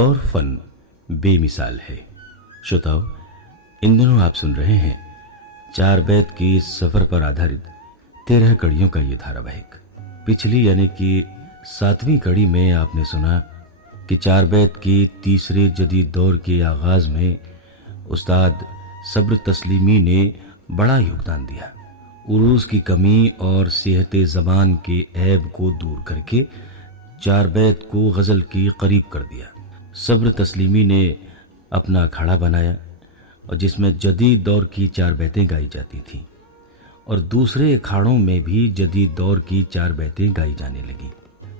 और फन बेमिसाल है। श्रोताओ, इन दिनों आप सुन रहे हैं चार बैत की सफर पर आधारित 13 कड़ियों का ये धारावाहिक। पिछली यानी कि 7वीं कड़ी में आपने सुना कि चार बैत की तीसरे जदीद दौर के आगाज में उस्ताद सब्र तस्लीमी ने बड़ा योगदान दिया। उरूज की कमी और सेहत ज़बान के ऐब को दूर करके चार बैत को गज़ल की करीब कर दिया। सब्र तस्लीमी ने अपना अखाड़ा बनाया और जिसमें जदीद दौर की चार बैतें गाई जाती थीं और दूसरे अखाड़ों में भी जदीद दौर की चार बैतें गाई जाने लगीं।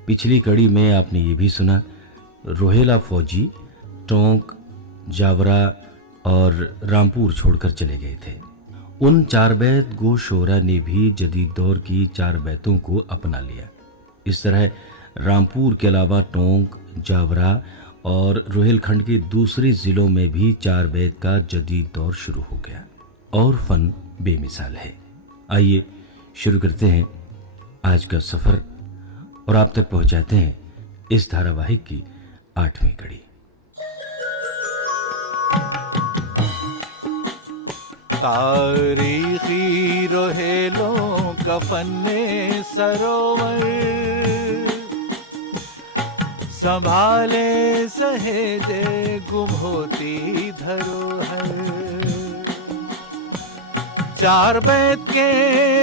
पिछली कड़ी में आपने ये भी सुना रोहेला फौजी टोंक, जावरा और रामपुर छोड़कर चले गए थे। उन चार बैत गो शोरा ने भी जदीद दौर की चार बैतों को अपना लिया। इस तरह रामपुर के अलावा टोंक, जावरा और रोहेलखंड के दूसरे ज़िलों में भी चार बैत का जदीद दौर शुरू हो गया और फन बेमिसाल है। आइए शुरू करते हैं आज का सफ़र और आप तक पहुंचाते हैं इस धारावाहिक की 8वीं कड़ी। तारीखी रोहेलों का फन्ने सरोवर संभाले सहेजे गुम होती धरोहर। चार बैत के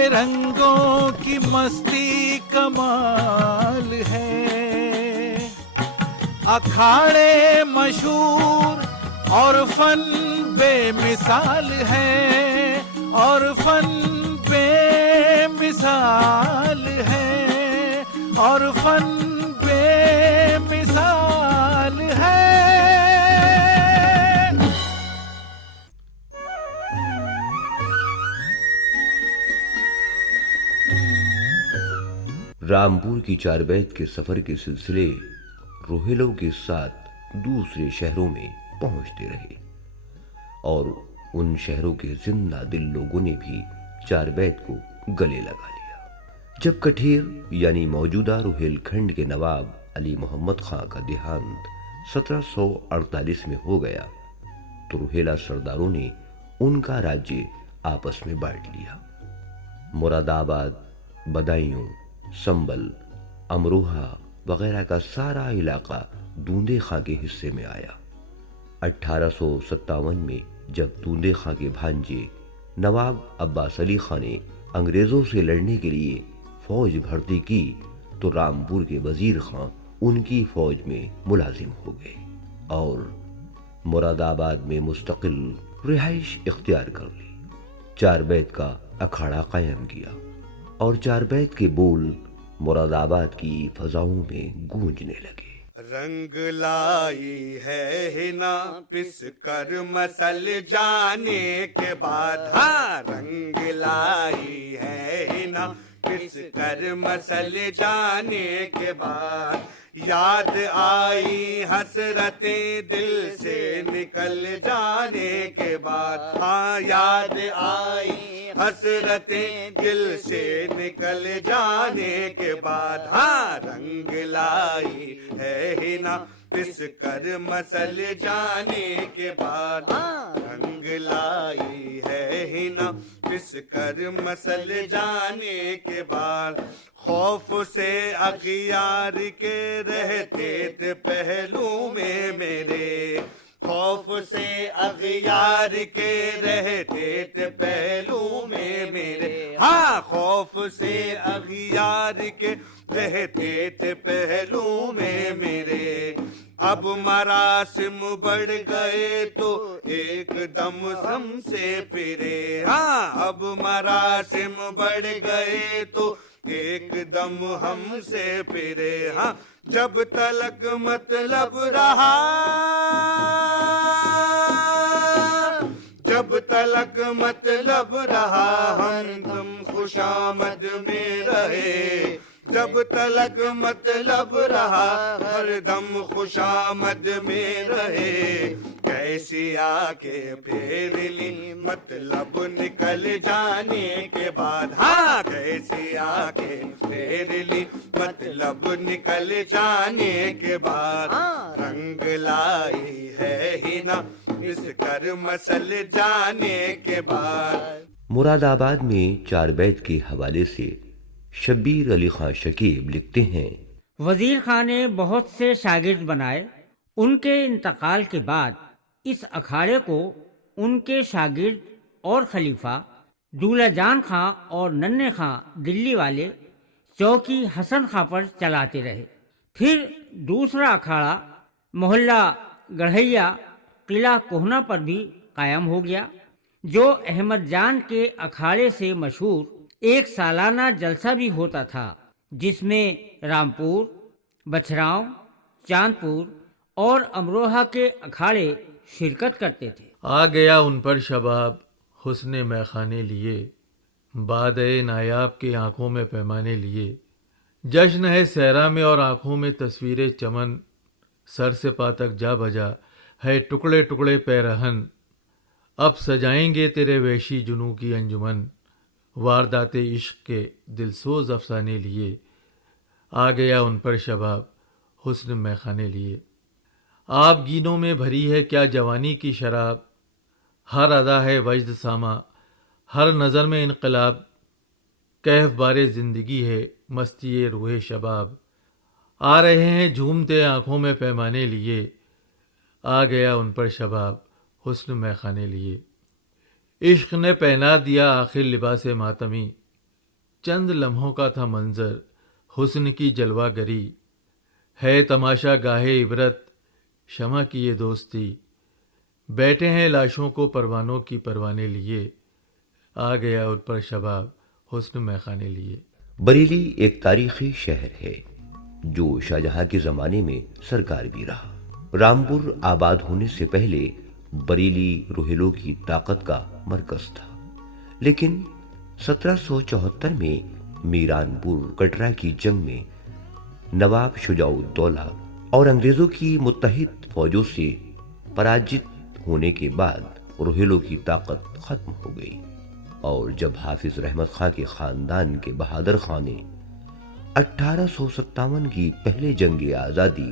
रंगों की मस्ती कमाल है, अखाड़े मशहूर और फन बेमिसाल है, और फन बेमिसाल है, और फन बेमिसाल है। रामपुर की चार बैत के सफर के सिलसिले रोहेलों के साथ दूसरे शहरों में पहुंचते रहे और उन शहरों के जिंदा दिल लोगों ने भी चार बैत को गले लगा लिया। जब कठेर यानी मौजूदा रोहेलखंड के नवाब अली मोहम्मद खां का देहांत 1748 में हो गया तो रोहेला सरदारों ने उनका राज्य आपस में बांट लिया। मुरादाबाद, बदायूं, संबल, अमरोहा वगैरह का सारा इलाका दूंदे खां के हिस्से में आया। 1857 में जब दूंदे खां के भांजे नवाब अब्बास अली खां ने अंग्रेजों से लड़ने के लिए फौज भर्ती की तो रामपुर के वजीर खां उनकी फौज में मुलाजिम हो गए और मुरादाबाद में मुस्तकिल रिहाइश इख्तियार कर ली। चार बैत का अखाड़ा कायम किया और चार बैत के बोल मुरादाबाद की फजाओं में गूंजने लगे। रंग लाई है हिना पिस कर मसल जाने के बाद, हाँ रंग लाई है हिना पिस कर मसल जाने के बाद, याद आई हसरतें दिल से निकल जाने के बाद, हाँ याद आई हसरतें दिल से निकल जाने के बाद, हाँ रंग लाई है हिना पिस कर मसल जाने के बाद, रंग लाई है हिना पिस कर मसल जाने के बाद। खौफ से अगियार के रहते थे पहलू में मेरे, खौफ से अगियार के रहते थे पहलू में मेरे, हाँ खौफ से अगियार के रहते थे पहलू में मेरे। अब मरासिम बढ़ गए तो एकदम हमसे फिरे, हाँ अब मरासिम बढ़ गए तो एकदम हमसे फिरे, हाँ जब तलक मतलब रहा, जब तलक मतलब रहा हमदम खुशामद में रहे, जब तलक मतलब रहा हरदम खुशामद में रहे। कैसे कैसी आके फेर ली मतलब निकल जाने के बाद, हाँ कैसी आके फेर ली मतलब निकल जाने के बाद, रंग लाई है ही ना इस कर मसल जाने के बाद। मुरादाबाद में चार बैत के हवाले से शब्बीर अली खां शकीब लिखते हैं, वजीर खां ने बहुत से शागिर्द बनाए। उनके इंतकाल के बाद इस अखाड़े को उनके शागिर्द और खलीफा दूल्हा जान खां और नन्हे खां दिल्ली वाले चौकी हसन खां पर चलाते रहे। फिर दूसरा अखाड़ा मोहल्ला गढ़ैया किला कोहना पर भी कायम हो गया, जो अहमद जान के अखाड़े से मशहूर एक सालाना जलसा भी होता था, जिसमें रामपुर, बछराव, चांदपुर और अमरोहा के अखाड़े शिरकत करते थे। आ गया उन पर शबाब हुस्ने मैखाने लिए, बादे नायाब के आंखों में पैमाने लिए, जश्न है सहरा में और आंखों में तस्वीरें चमन, सर से पा तक जा बजा है टुकड़े टुकड़े पैरहन, अब सजाएंगे तेरे वैशी जुनू की अंजुमन, वारदाते इश्क के दिलसोज अफसाने लिए, आ गया उन पर शबाब हुस्न मैखाने लिए। आप गीनों में भरी है क्या जवानी की शराब, हर अदा है वजद सामा, हर नज़र में इनकलाब, कैफ बारे ज़िंदगी है मस्ती रूहे शबाब, आ रहे हैं झूमते आँखों में पैमाने लिए, आ गया उन पर शबाब हुस्न मैखाने लिए। इश्क ने पहना दिया आखिर लिबास मातमी, चंद लम्हों का था मंजर हुस्न की जलवागरी, है तमाशा गाहे इबरत शमा की ये दोस्ती, बैठे हैं लाशों को परवानों की परवाने लिए, आ गया उन पर शबाब हुस्न मैखाने लिए। बरेली एक तारीखी शहर है जो शाहजहां के जमाने में सरकार भी रहा। रामपुर आबाद होने से पहले बरेली रोहिलों की ताकत का मरकज था, लेकिन 1774 में मीरानपुर कटरा की जंग में नवाब शुजाउद्दौला और अंग्रेजों की मुत्तहिद फौजों से पराजित होने के बाद रोहिलों की ताकत खत्म हो गई, और जब हाफिज रहमत खां के खानदान के बहादुर खां ने 1857 की पहले जंग आज़ादी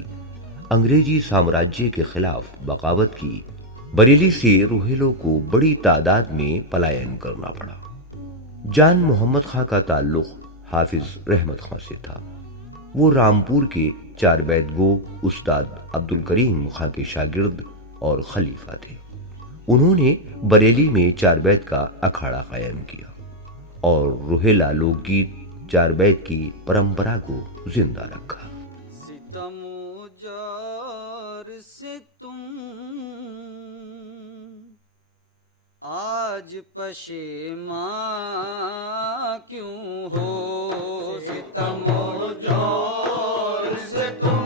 अंग्रेजी साम्राज्य के खिलाफ बगावत की, बरेली से रोहिलों को बड़ी तादाद में पलायन करना पड़ा। जान मोहम्मद खां का ताल्लुक हाफिज रहमत खां से था। वो रामपुर के चार बैतगो उस्ताद अब्दुल करीम खां के शागिर्द और खलीफा थे। उन्होंने बरेली में चार बैत का अखाड़ा कायम किया और रोहिला लोकगीत चार बैत की परंपरा को जिंदा रखा। सितमुजार से तुम आज पशेमा क्यों हो, सितमुजार से तुम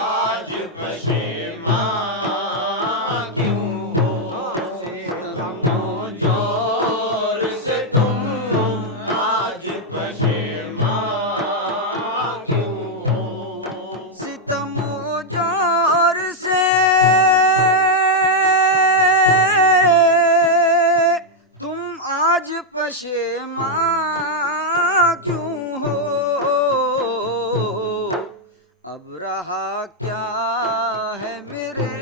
आज पशेमा क्यों हो, सितमुजार से तुम आज पशेमा क्यों हो, सितमुजार से तुम आज पशेमा क्यों हो, अब रहा क्या है मेरे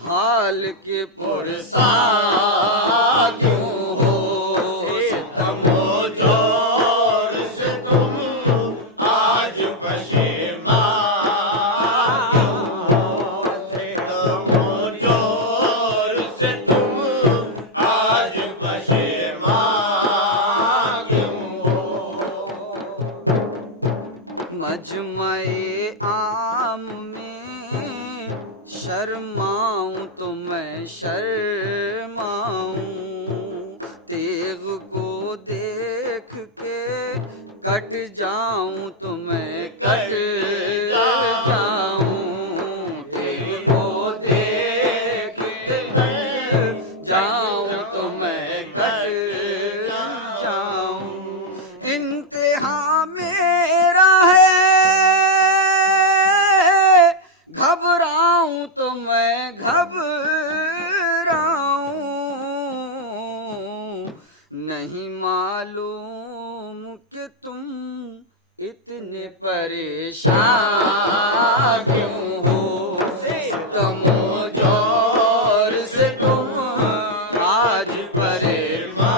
हाल के पुरसा क्यों हो, सितमुजार से तुम आज पशेमा क्यों हो, सितमुजार से तुम आज पशेमा क्यों हो। मजमए आम में शर्माऊं तो मैं शर्माऊं, तेग को देख के कट जाऊं तो मैं कट जाऊं, तेग को देख के कट जाऊं तो मैं कट जाऊं, इंतहा मेरा है घबराऊं तो मैं मैं घबराऊं, नहीं मालूम कि तुम इतने परेशान क्यों हो। सितमो जोर से तुम आज परेशान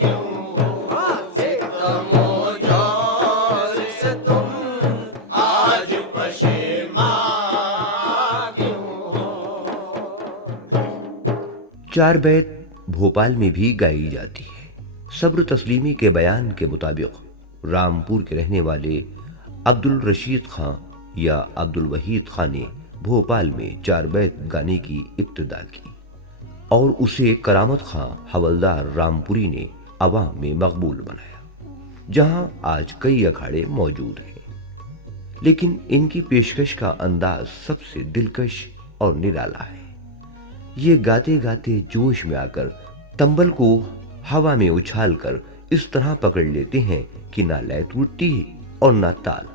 क्यों हो। सितमो जोर से तुम आज परेशान क्यों हो। चार बैत भोपाल में भी गाई जाती है। सब्र तस्लीमी के बयान के मुताबिक रामपुर के रहने वाले अब्दुल रशीद खां या अब्दुल वहीद खां ने भोपाल में चार बैत गाने की इब्तिदा की और उसे करामत खां हवलदार रामपुरी ने अवाम में मकबूल बनाया, जहां आज कई अखाड़े मौजूद हैं। लेकिन इनकी पेशकश का अंदाज सबसे दिलकश और निराला है। ये गाते गाते जोश में आकर तंबल को हवा में उछालकर इस तरह पकड़ लेते हैं कि ना लय टूटती और ना ताल।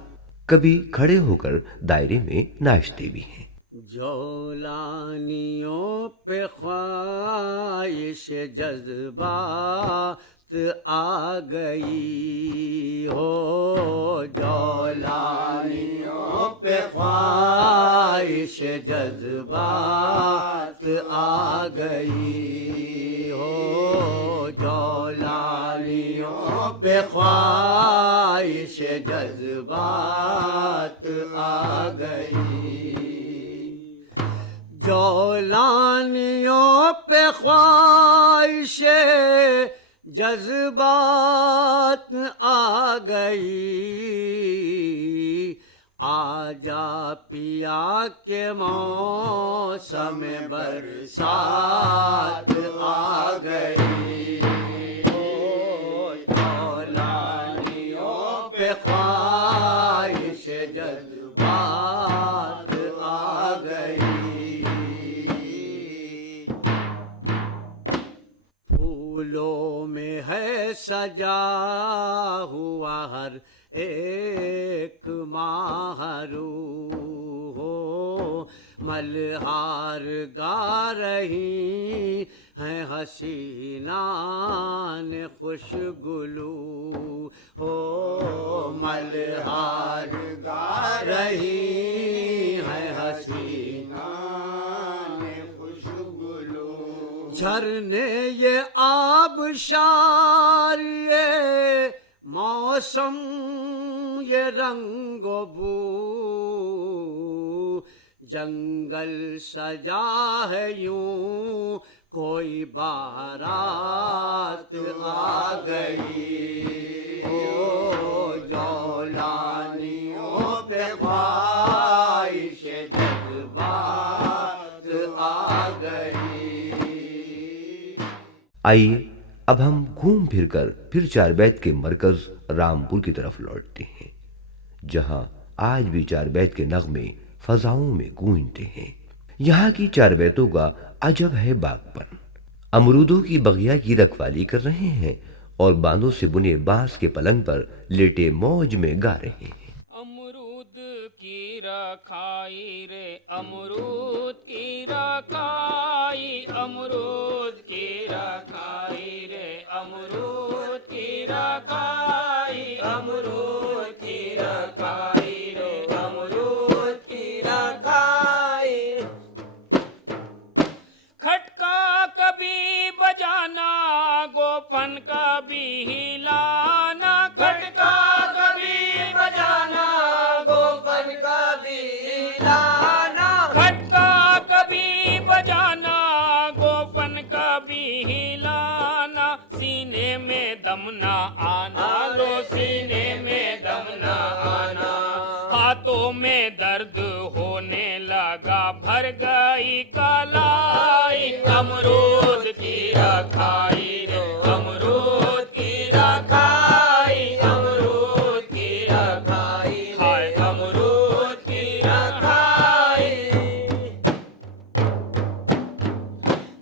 कभी खड़े होकर दायरे में नाचते भी हैं। जौलानियों पे ख्वाहिश जज्बात आ गई हो। जौलानियों पे ख्वाहिश जज्बात आ गई हो। जौलानियों पे ख्वाहिश जज्बात आ गई। जौलानियों पे ख्वाहिश जज्बात आ गई। आजा पिया के मौसम बरसात आ गई। जौलानियों पे ख्वाहिश जज्बात आ गई। फूलों में है सजा हुआ हर एक माहरू हो। मल्हार गा रही हैं हसीनान खुशगुलू हो। मल्हार गा रही हैं हसीनान खुशगुलू। झरने ये आबशार ये मौसम ये रंगो बू। जंगल सजा है यूं कोई बारात आ गई। ओ जौलानियों पे ख्वाहिश जज्बात आ गई। आइए अब हम घूम फिरकर फिर चार बैत के मरकज रामपुर की तरफ लौटते हैं, जहां आज भी चार बैत के नगमे फजाओं में गूंजते हैं। यहाँ की चार बैतों का अजब है बागपन। अमरूदों की बगिया की रखवाली कर रहे हैं और बांधों से बुने बांस के पलंग पर लेटे मौज में गा रहे हैं। अमरूद की रखाई रे अमरूद की रखाई। अमरूद की रखाई रे अमरूद की रखाई। अमरूद की रखाई रे अमरूद की रखाई। खटका कभी बजाना गोफन कभी हिलाना। खटका कभी बजाना गोफन कभी हिलाना। खटका कभी बजाना गोफन कभी हिलाना। सीने में दम ना आना लो सीने में दम ना आना। हाथों में दर्द होने लगा भर गई कलाई। अमरूद की रखाई रे अमरूद की रखाई। अमरूद की रखाई हाय अमरूद की रखाई।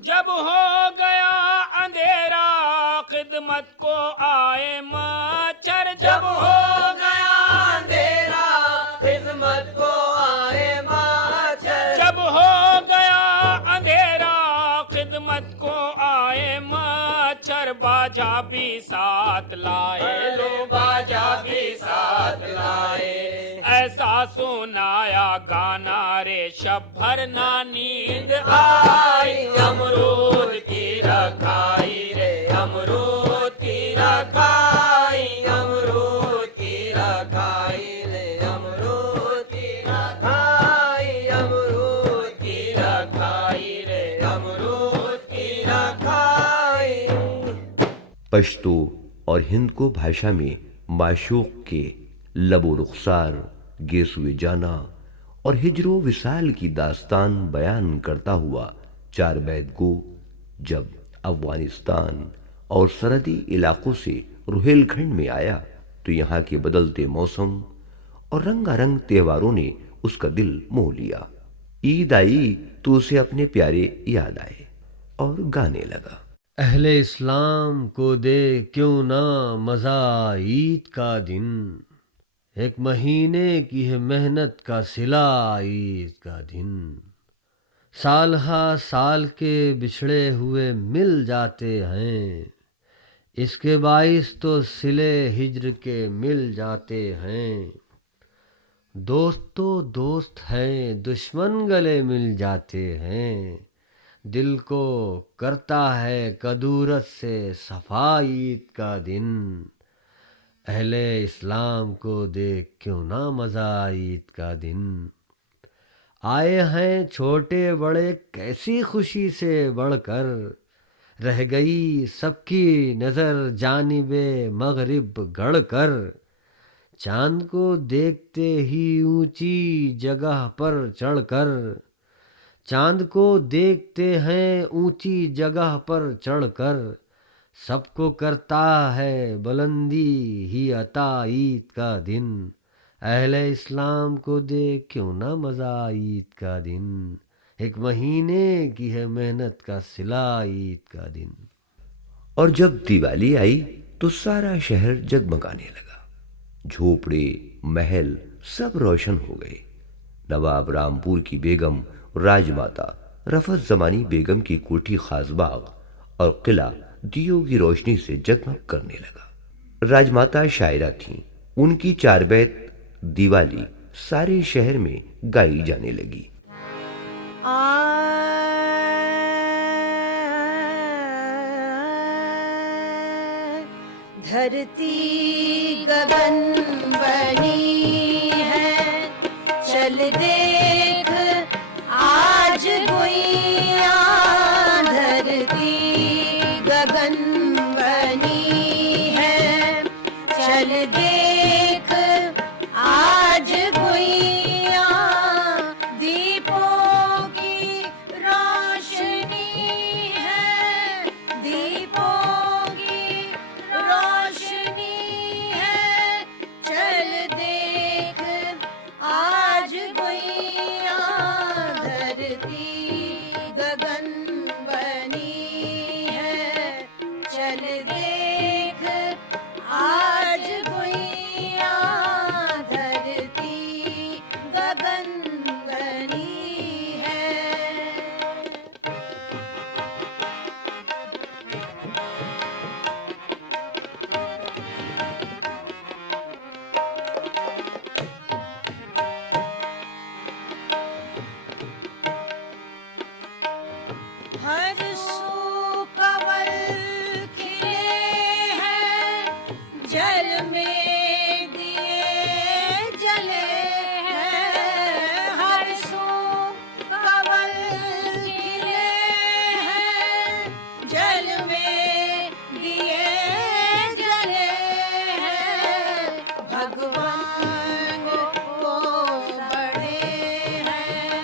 जब हो गया अंधेरा खिदमत को आए मच्छर। जब हो गया अंधेरा खिदमत को आए मच्छर। जब हो बाजा भी साथ लाए, लो बाजा भी साथ लाए। ऐसा सुनाया गाना रे शब्भर ना नींद आई, अमरूद की रखाई रे, अमरूद की रखाई, अमरूद की रखाई रे, अमरूद की रखाई, अमरूद की रखाई रे, अमरूद की रखाई। पश्तो और हिंद को भाषा में माशूक के लबो रुखसार, गेसुए जाना और हिजरो विसाल की दास्तान बयान करता हुआ चार बैत गो जब अफगानिस्तान और सरहदी इलाकों से रुहेलखंड में आया तो यहाँ के बदलते मौसम और रंगारंग त्योहारों ने उसका दिल मोह लिया। ईद आई तो उसे अपने प्यारे याद आए और गाने लगा। अहले इस्लाम को दे क्यों ना मजा ईद का दिन, एक महीने की है मेहनत का सिला ईद का दिन। साल हा साल के बिछड़े हुए मिल जाते हैं, इसके बाइस तो सिले हिज्र के मिल जाते हैं। दोस्त तो दोस्त हैं, दुश्मन गले मिल जाते हैं, दिल को करता है कदूरत से सफा ईद का दिन। अहले इस्लाम को देख क्यों ना मजा ईद का दिन। आए हैं छोटे बड़े कैसी खुशी से बढ़कर, रह गई सबकी नजर जानिबे मगरिब गढ़ कर। चांद को देखते ही ऊंची जगह पर चढ़कर, चांद को देखते हैं ऊंची जगह पर चढ़कर, सबको करता है बुलंदी ही अता ईद का दिन। अहले इस्लाम को देख क्यों ना मजा ईद का दिन, एक महीने की है मेहनत का सिला ईद का दिन। और जब दिवाली आई तो सारा शहर जगमगाने लगा। झोपड़े महल सब रोशन हो गए। नवाब रामपुर की बेगम राजमाता रफत जमानी बेगम की कोठी खासबाग और किला दियों की रोशनी से जगमग करने लगा। राजमाता शायरा थीं। उनकी चार बैत दिवाली सारे शहर में गाई जाने लगी। धरती गगन बनी है, चल देख आज गुइया। धरती गगन बनी है, चल देख आज गुइया। दीपों की रोशनी है, दीपों की रोशनी है, चल देख आज गुइया। धरती गगन बनी है, चल देख आज गुइया। धरती गगन बनी है। हर सू कमल खिले हैं, जल में दिए जले हैं। हर सू कमल खिले हैं, जल में दिए जले हैं। भगवान को बढ़े हैं,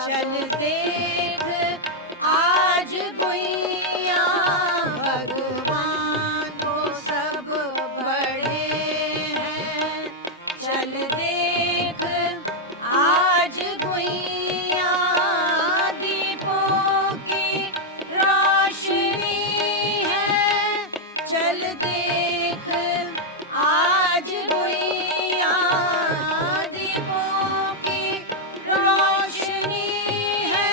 चल देख आज गुइया। भगवान को सब बड़े हैं, चल देख आज गुइया। दीपों की रोशनी है, चल देख आज गुइया। दीपों की रोशनी है,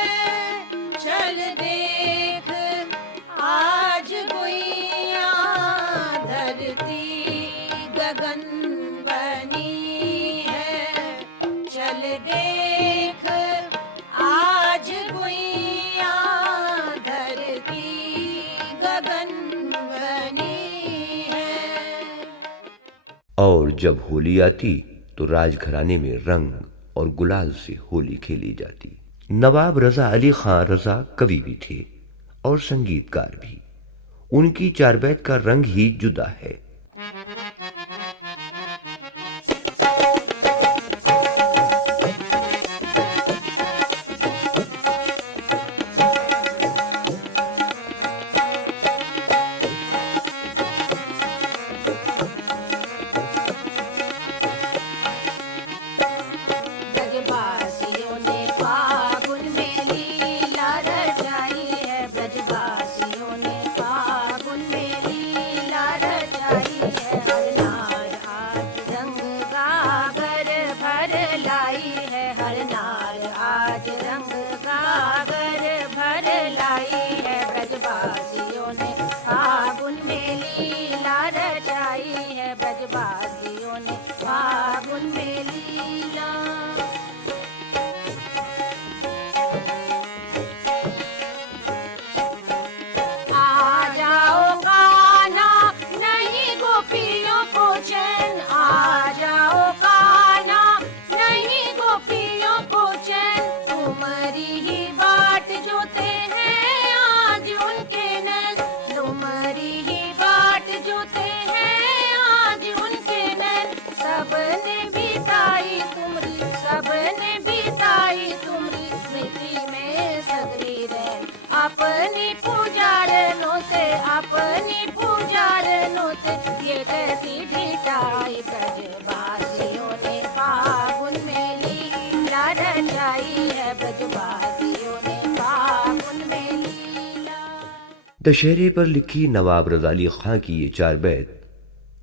और जब होली आती तो राजघराने में रंग और गुलाल से होली खेली जाती। नवाब रजा अली खां रजा कवि भी थे और संगीतकार भी। उनकी चार बैत का रंग ही जुदा है। ब्रजवासियों ने फागुन में लीला रचाई है, ब्रजवासियों ने फागुन में लीला रचाई है। हर नार आज रंग गागर भर लाई है, हर नार आज रंग गागर भर लाई है। ब्रजवासियों ने फागुन में लीला रचाई है, ब्रजवासियों ने फागुन में लीला। आ जाओ कान्हा नहीं गोपियों को चैन, आ जाओ कान्हा नहीं गोपियों को चैन। तुम्हारी ही बाट जोते हैं आज उनके नैन, तुम्हारी ही बाट जोते हैं आज उनके नैन। सबने बिताई तुमरी, सबने बिताई तुमरी स्मृति में सगरी रैन। अपनी पुजारनों से, अपनी पुजारनों से ये कैसी ढिठाई। ब्रजवासियों ने फागुन में लीला रचाई है, ब्रजवासियों ने फागुन में लीला। दशहरे पर लिखी नवाब रजा अली खां की ये चार बैत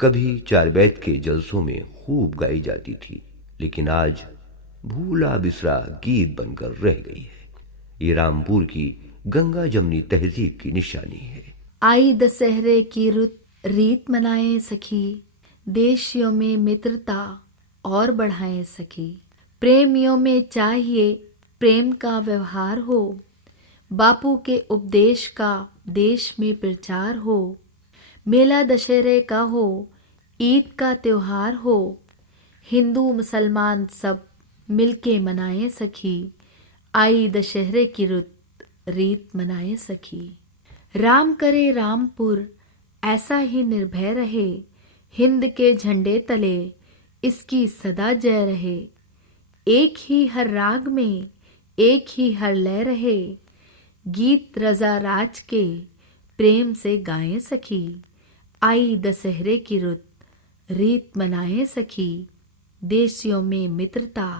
कभी चार बैत के जलसों में खूब गाई जाती थी, लेकिन आज भूला बिसरा गीत बनकर रह गई है। ये रामपुर की गंगा जमनी तहजीब की निशानी है। आई दशहरे की रुत रीत मनाएं सखी, देशियों में मित्रता और बढ़ाएं सखी। प्रेमियों में चाहिए प्रेम का व्यवहार हो, बापू के उपदेश का देश में प्रचार हो। मेला दशहरे का हो, ईद का त्योहार हो, हिंदू मुसलमान सब मिलके मनाएं सखी। आई दशहरे की रुत रीत मनाएं सखी। राम करे रामपुर ऐसा ही निर्भय रहे, हिंद के झंडे तले इसकी सदा जय रहे। एक ही हर राग में, एक ही हर लय रहे, गीत रजा राज के प्रेम से गाएं सखी। आई दशहरे की रुत रीत मनाएं सखी, देशियों में मित्रता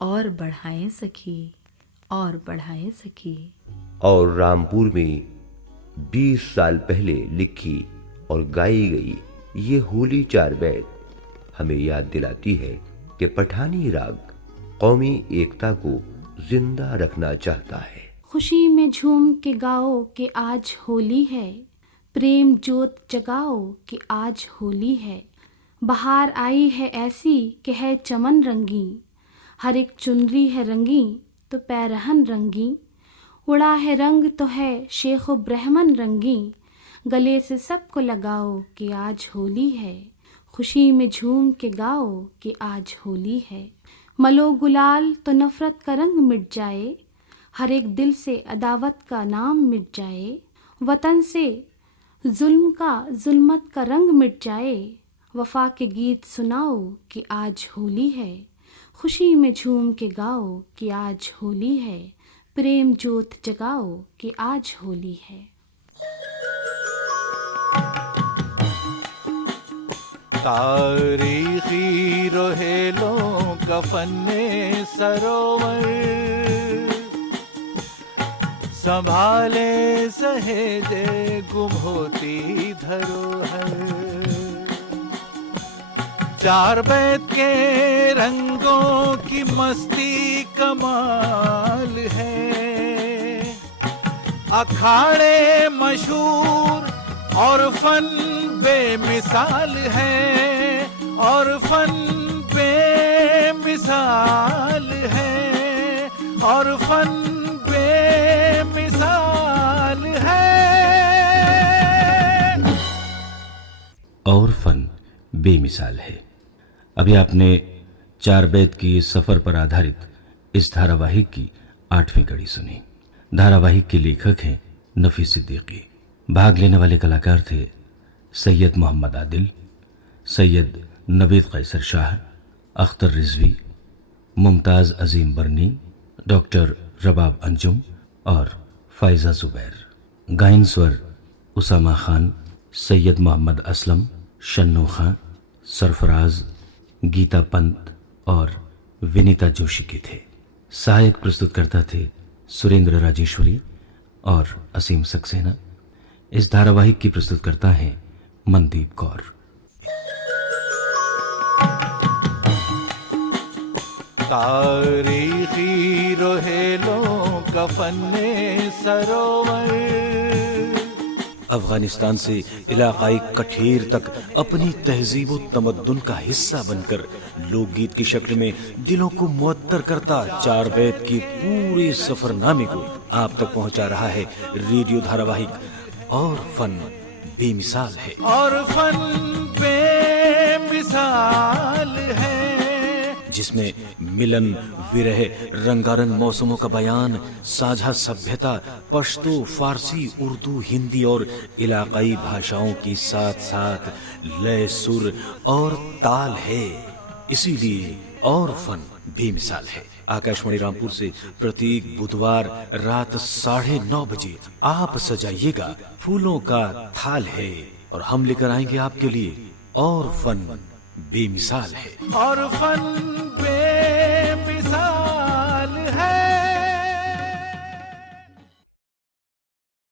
और बढ़ाएं सखी, और बढ़ाएं सखी। और रामपुर में 20 साल पहले लिखी और गाई गई ये होली चार बैत हमें याद दिलाती है कि पठानी राग कौमी एकता को जिंदा रखना चाहता है। खुशी में झूम के गाओ कि आज होली है, प्रेम जोत जगाओ कि आज होली है। बहार आई है ऐसी कि है चमन रंगी, हर एक चुनरी है रंगी तो पैरहन रंगी। उड़ा है रंग तो है शेख व ब्रह्मन रंगी, गले से सबको लगाओ कि आज होली है। खुशी में झूम के गाओ कि आज होली है। मलो गुलाल तो नफरत का रंग मिट जाए, हर एक दिल से अदावत का नाम मिट जाए। वतन से जुल्म का जुल्मत का रंग मिट जाए, वफा के गीत सुनाओ कि आज होली है। खुशी में झूम के गाओ कि आज होली है, प्रेम जोत जगाओ कि आज होली है। तारीखी रोहेलों का फन्ने सरोवर, संभाले सहेजे गुम होती धरोहर। चार बैत के रंगों की मस्ती कमाल है, अखाड़े मशहूर और फन बेमिसाल है, और फन बेमिसाल है, और फन बेमिसाल है। और फन बेमिसाल है। अभी आपने 4 बैत की सफर पर आधारित इस धारावाहिक की 8वीं कड़ी सुनी। धारावाहिक के लेखक हैं नफी सिद्दीकी। भाग लेने वाले कलाकार थे सैयद मोहम्मद आदिल, सैयद नवीद कैसर शाह, अख्तर रिजवी, मुमताज अजीम बरनी, डॉक्टर रबाब अंजुम और फायजा जुबैर। गायन स्वर उसामा खान, सैयद मोहम्मद असलम, शन्नो खां, सरफराज, गीता पंत और विनीता जोशी के थे। सहायक प्रस्तुतकर्ता थे सुरेंद्र राजेश्वरी और असीम सक्सेना। इस धारावाहिक की प्रस्तुतकर्ता हैं मनदीप कौर। तारीखी रोहेलों का फन्ने सरोवर, अफगानिस्तान से इलाकाई कठेर तक अपनी तहजीब व तमद्दुन का हिस्सा बनकर लोकगीत की शक्ल में दिलों को मुअत्तर करता 4 बैत की पूरे सफरनामे को आप तक पहुंचा रहा है रेडियो धारावाहिक और फन बेमिसाल है। और फन बेमिसाल है, जिसमें मिलन, विरह, रंगारंग मौसमों का बयान, साझा सभ्यता, पश्तो, फारसी, उर्दू, हिंदी और इलाकाई भाषाओं की साथ साथ लय, सुर और ताल है। इसीलिए और फन बेमिसाल है। आकाशवाणी रामपुर से प्रत्येक बुधवार रात 9:30 बजे आप सजाइएगा फूलों का थाल है और हम लेकर आएंगे आपके लिए और फन बेमिसाल है। और फन